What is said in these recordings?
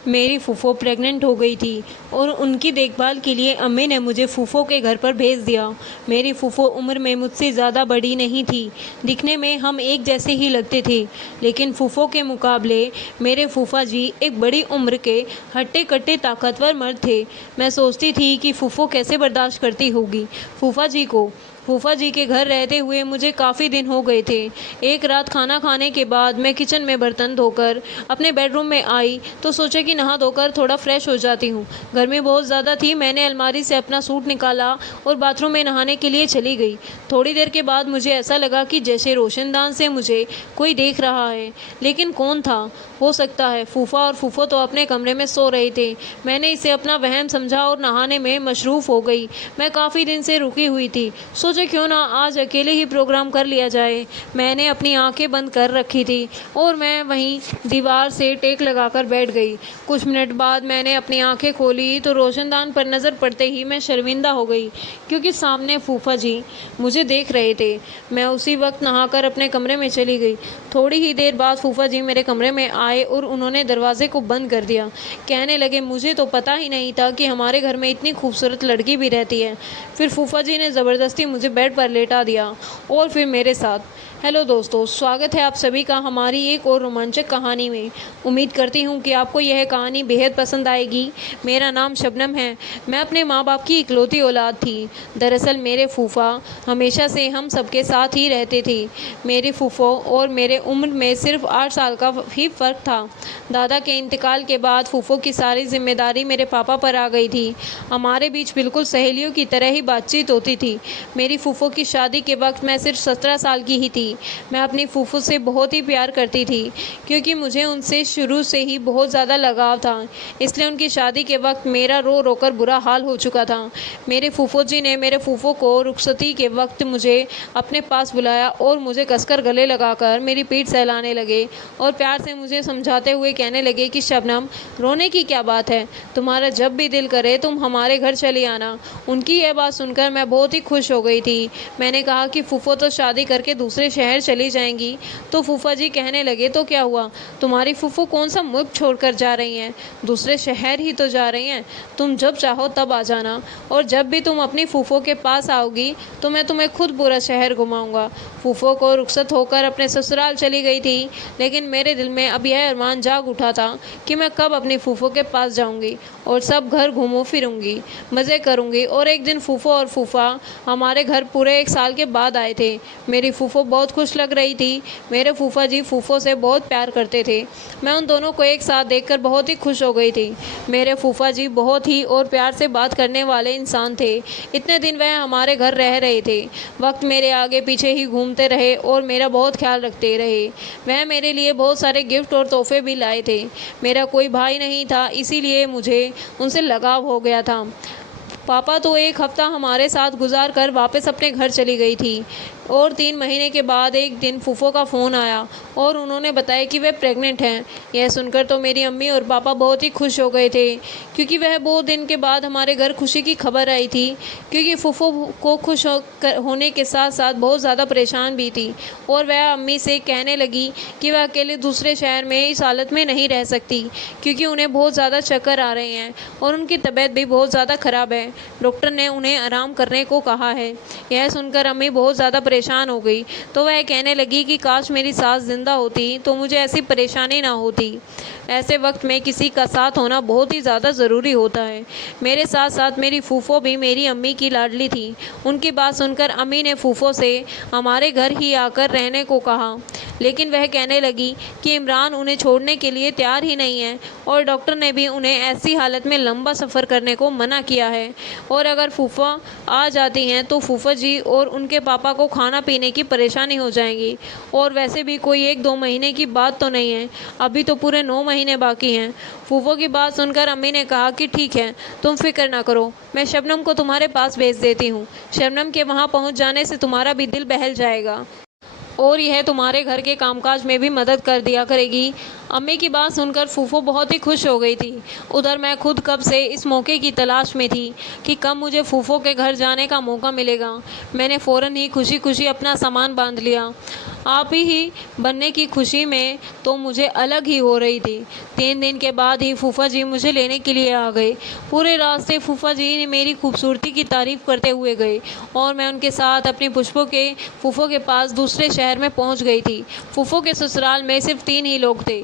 मेरी फूफो प्रेग्नेंट हो गई थी और उनकी देखभाल के लिए अम्मी ने मुझे फूफो के घर पर भेज दिया। मेरी फूफो उम्र में मुझसे ज़्यादा बड़ी नहीं थी, दिखने में हम एक जैसे ही लगते थे, लेकिन फूफो के मुकाबले मेरे फूफा जी एक बड़ी उम्र के हट्टे-कट्टे ताकतवर मर्द थे। मैं सोचती थी कि फूफो कैसे बर्दाश्त करती होगी फूफा जी को। फूफा जी के घर रहते हुए मुझे काफ़ी दिन हो गए थे। एक रात खाना खाने के बाद मैं किचन में बर्तन धोकर अपने बेडरूम में आई तो सोचा कि नहा धोकर थोड़ा फ्रेश हो जाती हूँ। गर्मी बहुत ज़्यादा थी। मैंने अलमारी से अपना सूट निकाला और बाथरूम में नहाने के लिए चली गई। थोड़ी देर के बाद मुझे ऐसा लगा कि जैसे रोशनदान से मुझे कोई देख रहा है, लेकिन कौन था? हो सकता है फूफा और फूफो तो अपने कमरे में सो रहे थे। मैंने इसे अपना वहम समझा और नहाने में मशरूफ़ हो गई। मैं काफ़ी दिन से रुकी हुई थी, सोचा क्यों ना आज अकेले ही प्रोग्राम कर लिया जाए। मैंने अपनी आंखें बंद कर रखी थी और मैं वहीं दीवार से टेक लगाकर बैठ गई। कुछ मिनट बाद मैंने अपनी आंखें खोली तो रोशनदान पर नज़र पड़ते ही मैं शर्मिंदा हो गई, क्योंकि सामने फूफा जी मुझे देख रहे थे। मैं उसी वक्त नहाकर अपने कमरे में चली गई। थोड़ी ही देर बाद फूफा जी मेरे कमरे में आए और उन्होंने दरवाजे को बंद कर दिया। कहने लगे, मुझे तो पता ही नहीं था कि हमारे घर में इतनी खूबसूरत लड़की भी रहती है। फिर फूफा जी ने ज़बरदस्ती मुझे बेड पर लेटा दिया और फिर मेरे साथ। हेलो दोस्तों, स्वागत है आप सभी का हमारी एक और रोमांचक कहानी में। उम्मीद करती हूँ कि आपको यह कहानी बेहद पसंद आएगी। मेरा नाम शबनम है। मैं अपने माँ बाप की इकलौती औलाद थी। दरअसल मेरे फूफा हमेशा से हम सबके साथ ही रहते थे। मेरी फूफो और मेरे उम्र में सिर्फ 8 साल का ही फ़र्क था। दादा के इंतकाल के बाद फूफो की सारी जिम्मेदारी मेरे पापा पर आ गई थी। हमारे बीच बिल्कुल सहेलियों की तरह ही बातचीत होती थी। मेरी फूफो की शादी के वक्त मैं सिर्फ 17 साल की ही थी। मैं अपनी फूफो से बहुत ही प्यार करती थी, क्योंकि मुझे उनसे शुरू से ही बहुत ज़्यादा लगाव था। इसलिए उनकी शादी के वक्त मेरा रो रो कर बुरा हाल हो चुका था। मेरे फूफो जी ने मेरे फूफो को रुखसती के वक्त मुझे अपने पास बुलाया और मुझे कसकर गले लगाकर मेरी पीठ सहलाने लगे और प्यार से मुझे समझाते हुए कहने लगे कि शबनम, रोने की क्या बात है, तुम्हारा जब भी दिल करे तुम हमारे घर चली आना। उनकी यह बात सुनकर मैं बहुत ही खुश हो गई थी। मैंने कहा कि फूफो तो शादी करके दूसरे शहर चली जाएंगी। तो फूफा जी कहने लगे, तो क्या हुआ, तुम्हारी फूफो कौन सा मुल्क छोड़कर जा रही हैं? दूसरे शहर ही तो जा रही हैं। तुम जब चाहो तब आ जाना, और जब भी तुम अपनी फूफो के पास आओगी तो मैं तुम्हें खुद पूरा शहर घुमाऊंगा। फूफो को रुखसत होकर अपने ससुराल चली गई थी, लेकिन मेरे दिल में अब यह अरमान जाग उठा था कि मैं कब अपनी फूफो के पास जाऊंगी और सब घर घूमूं फिरूंगी, मज़े करूंगी। और एक दिन फूफो और फूफा हमारे घर पूरे 1 साल के बाद आए थे। मेरी फूफो बहुत खुश लग रही थी। मेरे फूफा जी फूफो से बहुत प्यार करते थे। मैं उन दोनों को एक साथ देखकर बहुत ही खुश हो गई थी। मेरे फूफा जी बहुत ही और प्यार से बात करने वाले इंसान थे। इतने दिन वह हमारे घर रह रहे थे, वक्त मेरे आगे पीछे ही घूमते रहे और मेरा बहुत ख्याल रखते रहे। वह मेरे लिए बहुत सारे गिफ्ट और तोहफे भी लाए थे। मेरा कोई भाई नहीं था, इसीलिए मुझे उनसे लगाव हो गया था। पापा तो 1 हफ्ता हमारे साथ गुजार कर वापस अपने घर चली गई थी, और 3 महीने के बाद एक दिन फूफो का फ़ोन आया और उन्होंने बताया कि वे प्रेग्नेंट हैं। यह सुनकर तो मेरी अम्मी और पापा बहुत ही खुश हो गए थे, क्योंकि वह बहुत दिन के बाद हमारे घर खुशी की खबर आई थी। क्योंकि फूफो को खुश होने के साथ साथ बहुत ज़्यादा परेशान भी थी, और वह अम्मी से कहने लगी कि वह अकेले दूसरे शहर में इस हालत में नहीं रह सकती, क्योंकि उन्हें बहुत ज़्यादा चक्कर आ रहे हैं और उनकी तबीयत भी बहुत ज़्यादा ख़राब है। डॉक्टर ने उन्हें आराम करने को कहा है। यह सुनकर अम्मी बहुत ज़्यादा परेशान हो गई, तो वह कहने लगी कि काश मेरी सास जिंदा होती तो मुझे ऐसी परेशानी ना होती। ऐसे वक्त में किसी का साथ होना बहुत ही ज़्यादा ज़रूरी होता है। मेरे साथ साथ मेरी फूफो भी मेरी अम्मी की लाडली थी। उनकी बात सुनकर अम्मी ने फूफो से हमारे घर ही आकर रहने को कहा, लेकिन वह कहने लगी कि इमरान उन्हें छोड़ने के लिए तैयार ही नहीं है, और डॉक्टर ने भी उन्हें ऐसी हालत में लंबा सफ़र करने को मना किया है। और अगर फूफा आ जाती हैं तो फूफा जी और उनके पापा को खाना पीने की परेशानी हो जाएगी। और वैसे भी कोई 1-2 महीने की बात तो नहीं है, अभी तो पूरे 9 महीने बाकी हैं। फूफो की बात सुनकर अम्मी ने कहा कि ठीक है, तुम फिक्र ना करो, मैं शबनम को तुम्हारे पास भेज देती हूँ। शबनम के वहाँ पहुँच जाने से तुम्हारा भी दिल बहल जाएगा और यह तुम्हारे घर के कामकाज में भी मदद कर दिया करेगी। अम्मी की बात सुनकर फूफो बहुत ही खुश हो गई थी। उधर मैं खुद कब से इस मौके की तलाश में थी कि कब मुझे फूफो के घर जाने का मौका मिलेगा। मैंने फ़ौरन ही खुशी खुशी अपना सामान बांध लिया। आप ही बनने की खुशी में तो मुझे अलग ही हो रही थी। 3 दिन के बाद ही फूफा जी मुझे लेने के लिए आ गए। पूरे रास्ते फूफा जी ने मेरी खूबसूरती की तारीफ़ करते हुए गए और मैं उनके साथ अपने फूफो के पास दूसरे शहर में पहुंच गई थी। फूफो के ससुराल में सिर्फ 3 ही लोग थे,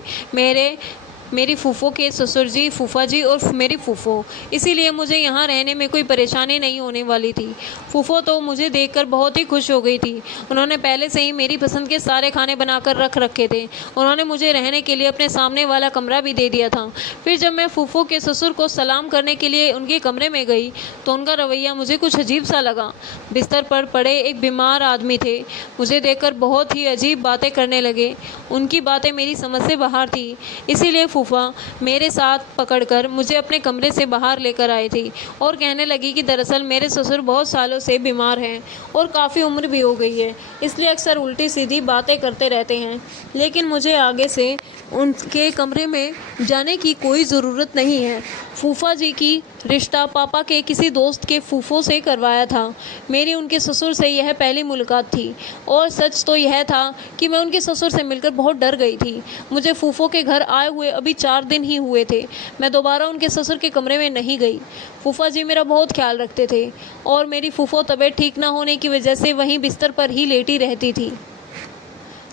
मेरी फूफो के ससुर जी, फूफा जी और मेरी फूफो। इसीलिए मुझे यहाँ रहने में कोई परेशानी नहीं होने वाली थी। फूफो तो मुझे देखकर बहुत ही खुश हो गई थी। उन्होंने पहले से ही मेरी पसंद के सारे खाने बनाकर रख रखे थे। उन्होंने मुझे रहने के लिए अपने सामने वाला कमरा भी दे दिया था। फिर जब मैं फूफो के ससुर को सलाम करने के लिए उनके कमरे में गई तो उनका रवैया मुझे कुछ अजीब सा लगा। बिस्तर पर पड़े एक बीमार आदमी थे। मुझे देखकर बहुत ही अजीब बातें करने लगे। उनकी बातें मेरी समझ से बाहर थी। इसीलिए फूफा मेरे साथ पकड़कर मुझे अपने कमरे से बाहर लेकर आई थी और कहने लगी कि दरअसल मेरे ससुर बहुत सालों से बीमार हैं और काफ़ी उम्र भी हो गई है, इसलिए अक्सर उल्टी सीधी बातें करते रहते हैं। लेकिन मुझे आगे से उनके कमरे में जाने की कोई ज़रूरत नहीं है। फूफा जी की रिश्ता पापा के किसी दोस्त के फूफो से करवाया था। मेरी उनके ससुर से यह पहली मुलाकात थी और सच तो यह था कि मैं उनके ससुर से मिलकर बहुत डर गई थी। मुझे फूफो के घर आए हुए अभी 4 दिन ही हुए थे। मैं दोबारा उनके ससुर के कमरे में नहीं गई। फूफा जी मेरा बहुत ख्याल रखते थे और मेरी फूफो तबीयत ठीक ना होने की वजह से वहीं बिस्तर पर ही लेटी रहती थी।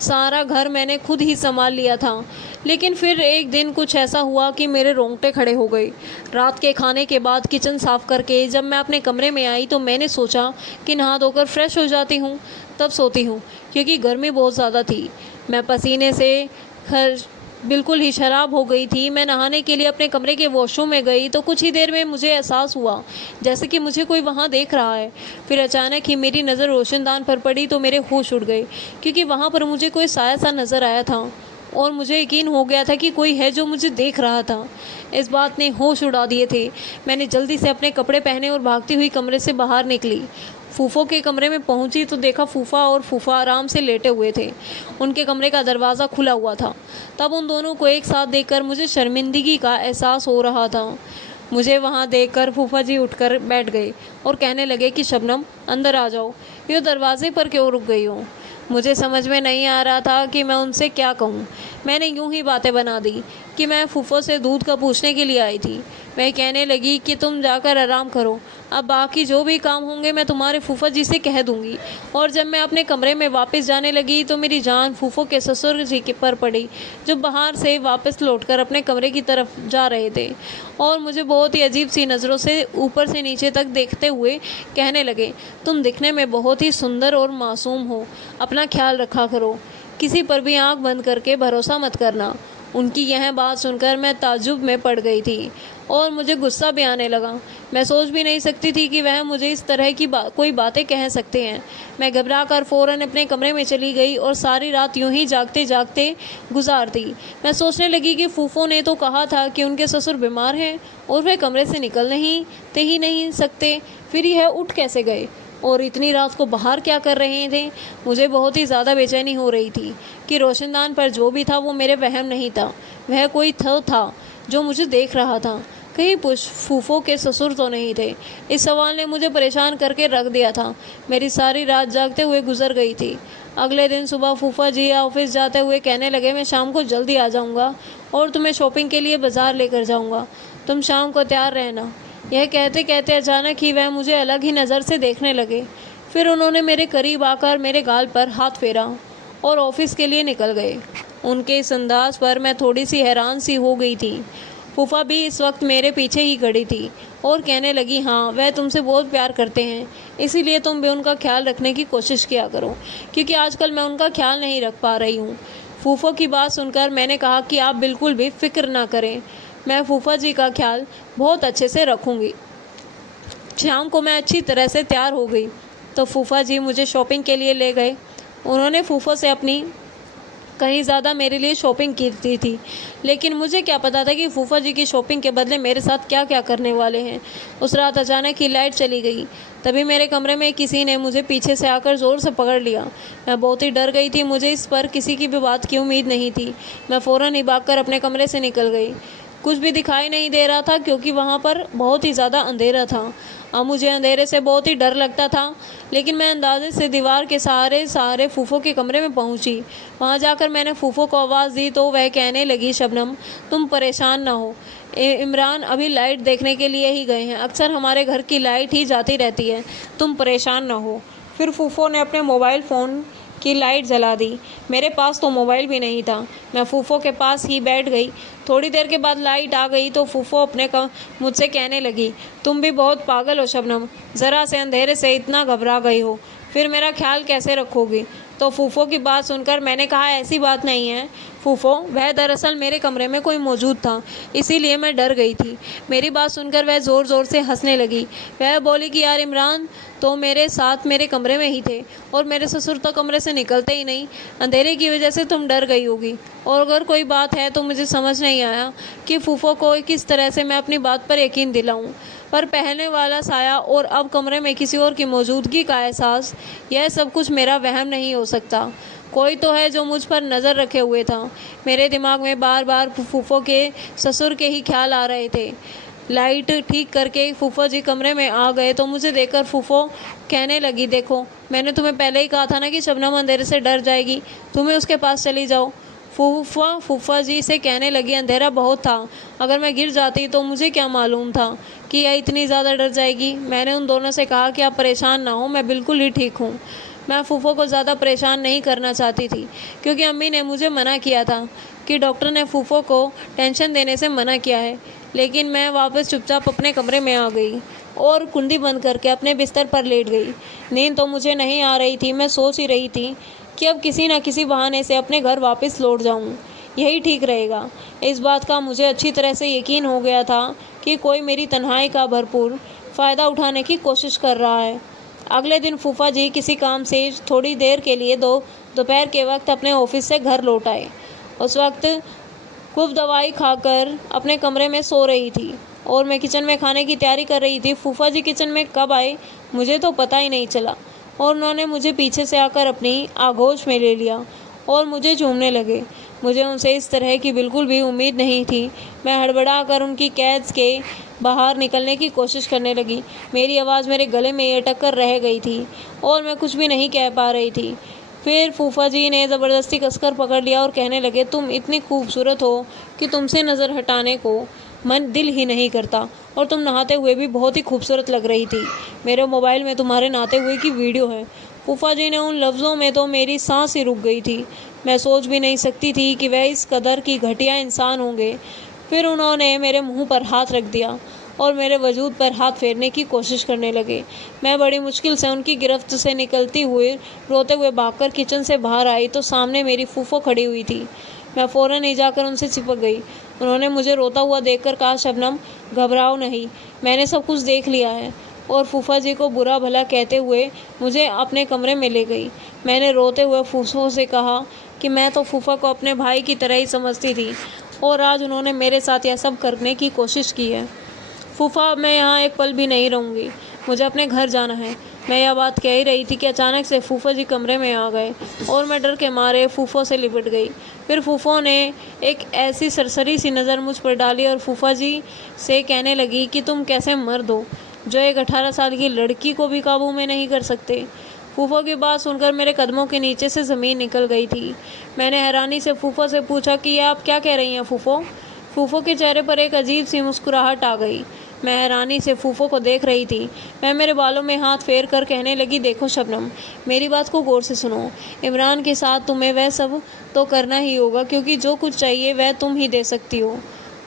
सारा घर मैंने खुद ही संभाल लिया था। लेकिन फिर एक दिन कुछ ऐसा हुआ कि मेरे रोंगटे खड़े हो गए। रात के खाने के बाद किचन साफ़ करके जब मैं अपने कमरे में आई तो मैंने सोचा कि नहा धोकर फ्रेश हो जाती हूँ, तब सोती हूँ, क्योंकि गर्मी बहुत ज़्यादा थी। मैं पसीने से बिल्कुल ही शराब हो गई थी। मैं नहाने के लिए अपने कमरे के वॉशरूम में गई तो कुछ ही देर में मुझे एहसास हुआ जैसे कि मुझे कोई वहाँ देख रहा है। फिर अचानक ही मेरी नज़र रोशनदान पर पड़ी तो मेरे होश उड़ गए, क्योंकि वहाँ पर मुझे कोई साया सा नज़र आया था और मुझे यकीन हो गया था कि कोई है जो मुझे देख रहा था। इस बात ने होश उड़ा दिए थे। मैंने जल्दी से अपने कपड़े पहने और भागती हुई कमरे से बाहर निकली। फूफो के कमरे में पहुंची तो देखा फूफा और फूफा आराम से लेटे हुए थे। उनके कमरे का दरवाज़ा खुला हुआ था। तब उन दोनों को एक साथ देखकर मुझे शर्मिंदगी का एहसास हो रहा था। मुझे वहां देखकर फूफा जी उठकर बैठ गए और कहने लगे कि शबनम, अंदर आ जाओ, ये दरवाजे पर क्यों रुक गई हो? मुझे समझ में नहीं आ रहा था कि मैं उनसे क्या कहूँ। मैंने यूं ही बातें बना दी कि मैं फूफो से दूध का पूछने के लिए आई थी। वह कहने लगी कि तुम जाकर आराम करो, अब बाकी जो भी काम होंगे मैं तुम्हारे फूफा जी से कह दूंगी। और जब मैं अपने कमरे में वापस जाने लगी तो मेरी जान फूफो के ससुर जी के पर पड़ी, जो बाहर से वापस लौटकर अपने कमरे की तरफ जा रहे थे और मुझे बहुत ही अजीब सी नज़रों से ऊपर से नीचे तक देखते हुए कहने लगे, तुम दिखने में बहुत ही सुंदर और मासूम हो, अपना ख्याल रखा करो, किसी पर भी आंख बंद करके भरोसा मत करना। उनकी यह बात सुनकर मैं ताज्जुब में पड़ गई थी और मुझे गुस्सा भी आने लगा। मैं सोच भी नहीं सकती थी कि वह मुझे इस तरह की कोई बातें कह सकते हैं। मैं घबराकर फ़ौरन अपने कमरे में चली गई और सारी रात यूं ही जागते जागते गुजार दी। मैं सोचने लगी कि फूफो ने तो कहा था कि उनके ससुर बीमार हैं और वे कमरे से निकल नहीं सकते, फिर यह उठ कैसे गए और इतनी रात को बाहर क्या कर रहे थे? मुझे बहुत ही ज़्यादा बेचैनी हो रही थी कि रोशनदान पर जो भी था वो मेरे वहम नहीं था, वह कोई था जो मुझे देख रहा था। कहीं फूफो के ससुर तो नहीं थे? इस सवाल ने मुझे परेशान करके रख दिया था। मेरी सारी रात जागते हुए गुजर गई थी। अगले दिन सुबह फूफा जी ऑफिस जाते हुए कहने लगे, मैं शाम को जल्दी आ जाऊँगा और तुम्हें शॉपिंग के लिए बाज़ार लेकर जाऊँगा, तुम शाम को तैयार रहना। यह कहते कहते अचानक ही वह मुझे अलग ही नज़र से देखने लगे। फिर उन्होंने मेरे करीब आकर मेरे गाल पर हाथ फेरा और ऑफिस के लिए निकल गए। उनके इस अंदाज पर मैं थोड़ी सी हैरान सी हो गई थी। फूफा भी इस वक्त मेरे पीछे ही खड़ी थी और कहने लगी, हाँ, वह तुमसे बहुत प्यार करते हैं, इसीलिए तुम भी उनका ख्याल रखने की कोशिश किया करो, क्योंकि आजकल मैं उनका ख्याल नहीं रख पा रही हूँ। फूफो की बात सुनकर मैंने कहा कि आप बिल्कुल भी फिक्र ना करें, मैं फूफा जी का ख्याल बहुत अच्छे से रखूँगी। शाम को मैं अच्छी तरह से तैयार हो गई तो फूफा जी मुझे शॉपिंग के लिए ले गए। उन्होंने फूफो से अपनी कहीं ज़्यादा मेरे लिए शॉपिंग की थी। लेकिन मुझे क्या पता था कि फूफा जी की शॉपिंग के बदले मेरे साथ क्या क्या करने वाले हैं। उस रात अचानक ही लाइट चली गई। तभी मेरे कमरे में किसी ने मुझे पीछे से आकर ज़ोर से पकड़ लिया। मैं बहुत ही डर गई थी। मुझे इस पर किसी की भी बात की उम्मीद नहीं थी। मैं फ़ौरन ही भागकर अपने कमरे से निकल गई। कुछ भी दिखाई नहीं दे रहा था क्योंकि वहाँ पर बहुत ही ज़्यादा अंधेरा था। अब मुझे अंधेरे से बहुत ही डर लगता था, लेकिन मैं अंदाजे से दीवार के सहारे फूफो के कमरे में पहुंची। वहां जाकर मैंने फूफो को आवाज़ दी तो वह कहने लगी, शबनम तुम परेशान ना हो, इमरान अभी लाइट देखने के लिए ही गए हैं। अक्सर हमारे घर की लाइट ही जाती रहती है, तुम परेशान ना हो। फिर फूफो ने अपने मोबाइल फ़ोन की लाइट जला दी। मेरे पास तो मोबाइल भी नहीं था। मैं फूफो के पास ही बैठ गई। थोड़ी देर के बाद लाइट आ गई तो फूफो मुझसे कहने लगी, तुम भी बहुत पागल हो शबनम, ज़रा से अंधेरे से इतना घबरा गई हो, फिर मेरा ख्याल कैसे रखोगी। तो फूफो की बात सुनकर मैंने कहा, ऐसी बात नहीं है फूफो, वह दरअसल मेरे कमरे में कोई मौजूद था, इसीलिए मैं डर गई थी। मेरी बात सुनकर वह ज़ोर ज़ोर से हंसने लगी। वह बोली कि यार इमरान तो मेरे साथ मेरे कमरे में ही थे और मेरे ससुर तो कमरे से निकलते ही नहीं। अंधेरे की वजह से तुम डर गई होगी। और अगर कोई बात है तो मुझे समझ नहीं आया कि फूफो को किस तरह से मैं अपनी बात पर यकीन दिलाऊं। पर पहनने वाला साया और अब कमरे में किसी और की मौजूदगी का एहसास, यह सब कुछ मेरा वहम नहीं हो सकता। कोई तो है जो मुझ पर नज़र रखे हुए था। मेरे दिमाग में बार बार फूफो के ससुर के ही ख्याल आ रहे थे। लाइट ठीक करके फूफो जी कमरे में आ गए तो मुझे देखकर फूफो कहने लगी, देखो मैंने तुम्हें पहले ही कहा था ना कि शबनम अंधेरे से डर जाएगी, तुम्हें उसके पास चली जाओ। फूफा जी से कहने लगी, अंधेरा बहुत था, अगर मैं गिर जाती तो मुझे क्या मालूम था कि यह इतनी ज़्यादा डर जाएगी। मैंने उन दोनों से कहा कि आप परेशान ना हो, मैं बिल्कुल ही ठीक हूँ। मैं फूफो को ज़्यादा परेशान नहीं करना चाहती थी क्योंकि अम्मी ने मुझे मना किया था कि डॉक्टर ने फूफो को टेंशन देने से मना किया है। लेकिन मैं वापस चुपचाप अपने कमरे में आ गई और कुंडी बंद करके अपने बिस्तर पर लेट गई। नींद तो मुझे नहीं आ रही थी। मैं सोच ही रही थी कि अब किसी न किसी बहाने से अपने घर वापस लौट जाऊं, यही ठीक रहेगा। इस बात का मुझे अच्छी तरह से यकीन हो गया था कि कोई मेरी तन्हाई का भरपूर फ़ायदा उठाने की कोशिश कर रहा है। अगले दिन फूफा जी किसी काम से थोड़ी देर के लिए दोपहर के वक्त अपने ऑफिस से घर लौट आए। उस वक्त खूब दवाई खाकर अपने कमरे में सो रही थी और मैं किचन में खाने की तैयारी कर रही थी। फूफा जी किचन में कब आए मुझे तो पता ही नहीं चला और उन्होंने मुझे पीछे से आकर अपनी आगोश में ले लिया और मुझे चूमने लगे। मुझे उनसे इस तरह की बिल्कुल भी उम्मीद नहीं थी। मैं हड़बड़ा कर उनकी कैद के बाहर निकलने की कोशिश करने लगी। मेरी आवाज़ मेरे गले में अटक कर रह गई थी और मैं कुछ भी नहीं कह पा रही थी। फिर फूफा जी ने ज़बरदस्ती कसकर पकड़ लिया और कहने लगे, तुम इतनी खूबसूरत हो कि तुमसे नज़र हटाने को दिल ही नहीं करता, और तुम नहाते हुए भी बहुत ही खूबसूरत लग रही थी। मेरे मोबाइल में तुम्हारे नहाते हुए की वीडियो है। फूफा जी ने उन लफ्ज़ों में तो मेरी सांस ही रुक गई थी। मैं सोच भी नहीं सकती थी कि वह इस कदर की घटिया इंसान होंगे। फिर उन्होंने मेरे मुंह पर हाथ रख दिया और मेरे वजूद पर हाथ फेरने की कोशिश करने लगे। मैं बड़ी मुश्किल से उनकी गिरफ्त से निकलती हुए रोते हुए भागकर किचन से बाहर आई तो सामने मेरी फूफो खड़ी हुई थी। मैं फ़ौरन ही जाकर उनसे चिपक गई। उन्होंने मुझे रोता हुआ देखकर कहा, शबनम घबराओ नहीं, मैंने सब कुछ देख लिया है। और फूफा जी को बुरा भला कहते हुए मुझे अपने कमरे में ले गई। मैंने रोते हुए फूफो से कहा कि मैं तो फूफा को अपने भाई की तरह ही समझती थी और आज उन्होंने मेरे साथ यह सब करने की कोशिश की है। फूफा, मैं यहाँ एक पल भी नहीं रहूँगी, मुझे अपने घर जाना है। मैं यह बात कह ही रही थी कि अचानक से फूफा जी कमरे में आ गए और मैं डर के मारे फूफो से लिपट गई। फिर फूफो ने एक ऐसी सरसरी सी नज़र मुझ पर डाली और फूफा जी से कहने लगी कि तुम कैसे मर्द हो जो एक 18 साल की लड़की को भी काबू में नहीं कर सकते। फूफो की बात सुनकर मेरे कदमों के नीचे से ज़मीन निकल गई थी। मैंने हैरानी से फूफो से पूछा कि आप क्या कह रही हैं फूफो। फूफो के चेहरे पर एक अजीब सी मुस्कुराहट आ गई। मैं हैरानी से फूफो को देख रही थी। मैं मेरे बालों में हाथ फेर कर कहने लगी, देखो शबनम, मेरी बात को गौर से सुनो। इमरान के साथ तुम्हें वह सब तो करना ही होगा क्योंकि जो कुछ चाहिए वह तुम ही दे सकती हो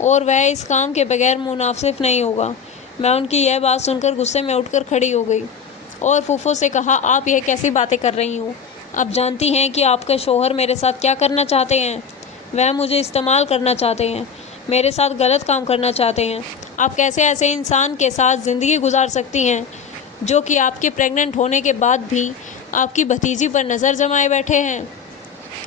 और वह इस काम के बगैर मुनासिब नहीं होगा। मैं उनकी यह बात सुनकर गुस्से में उठकर खड़ी हो गई और फूफो से कहा, आप यह कैसी बातें कर रही हो? आप जानती हैं कि आपके शौहर मेरे साथ क्या करना चाहते हैं? वह मुझे इस्तेमाल करना चाहते हैं, मेरे साथ गलत काम करना चाहते हैं। आप कैसे ऐसे इंसान के साथ ज़िंदगी गुजार सकती हैं जो कि आपके प्रेग्नेंट होने के बाद भी आपकी भतीजी पर नज़र जमाए बैठे हैं?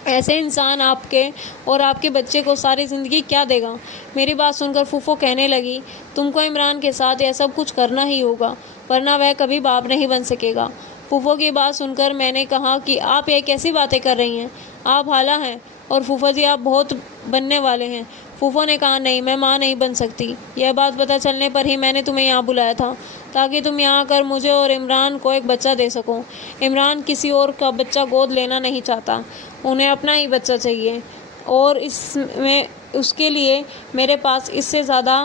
ऐसे इंसान आपके और आपके बच्चे को सारी ज़िंदगी क्या देगा। मेरी बात सुनकर फूफो कहने लगी, तुमको इमरान के साथ यह सब कुछ करना ही होगा, वरना वह कभी बाप नहीं बन सकेगा। फूफो की बात सुनकर मैंने कहा कि आप ये कैसी बातें कर रही हैं, आप हाला हैं और फूफा जी आप बहुत बनने वाले हैं। फूफो ने कहा, नहीं, मैं माँ नहीं बन सकती। यह बात पता चलने पर ही मैंने तुम्हें यहाँ बुलाया था, ताकि तुम यहाँ आकर मुझे और इमरान को एक बच्चा दे सको। इमरान किसी और का बच्चा गोद लेना नहीं चाहता, उन्हें अपना ही बच्चा चाहिए, और इसमें उसके लिए मेरे पास इससे ज़्यादा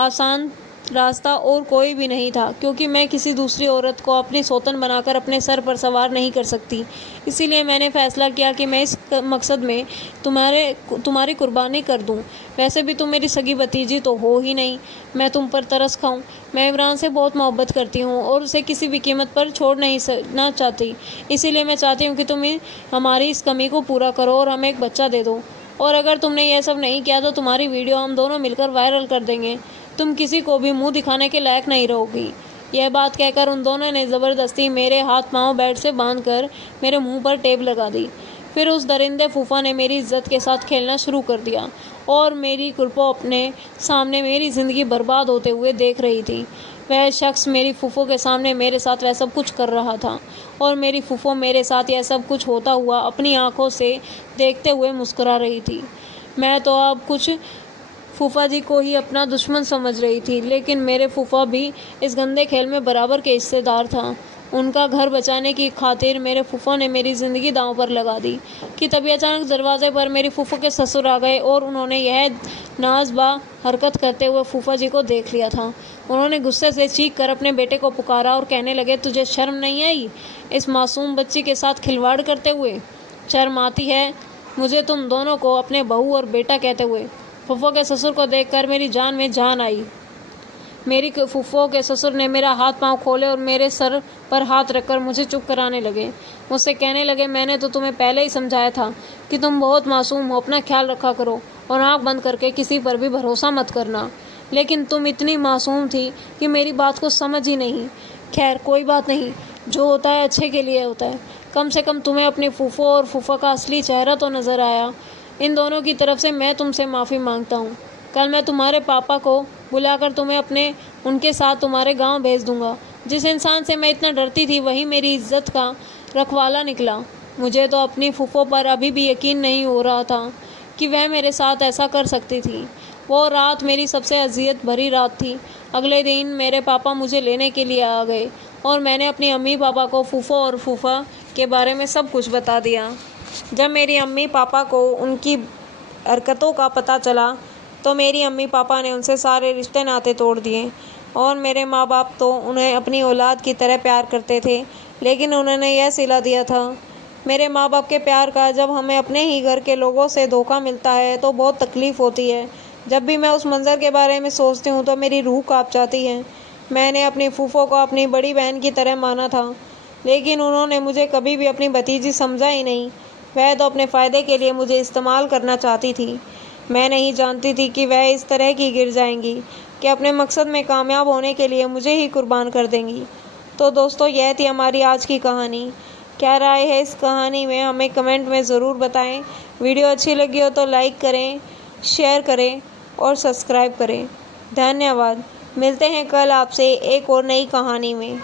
आसान रास्ता और कोई भी नहीं था, क्योंकि मैं किसी दूसरी औरत को अपनी सौतन बनाकर अपने सर पर सवार नहीं कर सकती। इसीलिए मैंने फ़ैसला किया कि मैं इस मकसद में तुम्हारी कुर्बानी कर दूं। वैसे भी तुम मेरी सगी भतीजी तो हो ही नहीं, मैं तुम पर तरस खाऊं। मैं इमरान से बहुत मोहब्बत करती हूं और उसे किसी भी कीमत पर छोड़ ना चाहती। इसीलिए मैं चाहती हूँ कि तुम हमारी इस कमी को पूरा करो और हमें एक बच्चा दे दो। और अगर तुमने यह सब नहीं किया तो तुम्हारी वीडियो हम दोनों मिलकर वायरल कर देंगे। तुम किसी को भी मुंह दिखाने के लायक नहीं रहोगी। यह बात कहकर उन दोनों ने ज़बरदस्ती मेरे हाथ पांव बेड से बांधकर मेरे मुंह पर टेप लगा दी। फिर उस दरिंदे फूफा ने मेरी इज्जत के साथ खेलना शुरू कर दिया और मेरी कुल्पो अपने सामने मेरी ज़िंदगी बर्बाद होते हुए देख रही थी। वह शख्स मेरी फूफो के सामने मेरे साथ वह सब कुछ कर रहा था और मेरी फूफो मेरे साथ यह सब कुछ होता हुआ अपनी आंखों से देखते हुए मुस्कुरा रही थी। मैं तो अब कुछ फूफा जी को ही अपना दुश्मन समझ रही थी, लेकिन मेरे फूफा भी इस गंदे खेल में बराबर के हिस्सेदार था। उनका घर बचाने की खातिर मेरे फूफा ने मेरी ज़िंदगी दांव पर लगा दी कि तभी अचानक दरवाजे पर मेरी फूफो के ससुर आ गए और उन्होंने यह नाज़बा हरकत करते हुए फूफा जी को देख लिया था। उन्होंने गुस्से से चीख कर अपने बेटे को पुकारा और कहने लगे, तुझे शर्म नहीं आई इस मासूम बच्ची के साथ खिलवाड़ करते हुए? शर्म आती है मुझे तुम दोनों को अपने बहू और बेटा कहते हुए? फूफो के ससुर को देखकर मेरी जान में जान आई। मेरी फूफो के ससुर ने मेरा हाथ पांव खोले और मेरे सर पर हाथ रखकर मुझे चुप कराने लगे। मुझसे कहने लगे, मैंने तो तुम्हें पहले ही समझाया था कि तुम बहुत मासूम हो, अपना ख्याल रखा करो और आँख बंद करके किसी पर भी भरोसा मत करना। लेकिन तुम इतनी मासूम थी कि मेरी बात को समझ ही नहीं। खैर कोई बात नहीं, जो होता है अच्छे के लिए होता है। कम से कम तुम्हें अपनी फूफो और फूफा का असली चेहरा तो नज़र आया। इन दोनों की तरफ से मैं तुमसे माफ़ी मांगता हूँ। कल मैं तुम्हारे पापा को बुलाकर तुम्हें उनके साथ तुम्हारे गांव भेज दूंगा। जिस इंसान से मैं इतना डरती थी वही मेरी इज्जत का रखवाला निकला। मुझे तो अपनी फूफो पर अभी भी यकीन नहीं हो रहा था कि वह मेरे साथ ऐसा कर सकती थी। वो रात मेरी सबसे अजियत भरी रात थी। अगले दिन मेरे पापा मुझे लेने के लिए आ गए और मैंने अपनी अम्मी पापा को फूफो और फूफा के बारे में सब कुछ बता दिया। जब मेरी अम्मी पापा को उनकी हरकतों का पता चला तो मेरी अम्मी पापा ने उनसे सारे रिश्ते नाते तोड़ दिए। और मेरे माँ बाप तो उन्हें अपनी औलाद की तरह प्यार करते थे, लेकिन उन्होंने यह सिला दिया था। मेरे माँ बाप के प्यार का जब हमें अपने ही घर के लोगों से धोखा मिलता है तो बहुत तकलीफ़ होती है। जब भी मैं उस मंज़र के बारे में सोचती हूँ तो मेरी रूह काँप जाती है। मैंने अपनी फूफो को अपनी बड़ी बहन की तरह माना था, लेकिन उन्होंने मुझे कभी भी अपनी भतीजी समझा ही नहीं। वह तो अपने फ़ायदे के लिए मुझे इस्तेमाल करना चाहती थी। मैं नहीं जानती थी कि वह इस तरह की गिर जाएंगी कि अपने मकसद में कामयाब होने के लिए मुझे ही कुर्बान कर देंगी। तो दोस्तों, यह थी हमारी आज की कहानी। क्या राय है इस कहानी में हमें कमेंट में ज़रूर बताएं। वीडियो अच्छी लगी हो तो लाइक करें, शेयर करें और सब्सक्राइब करें। धन्यवाद। मिलते हैं कल आपसे एक और नई कहानी में।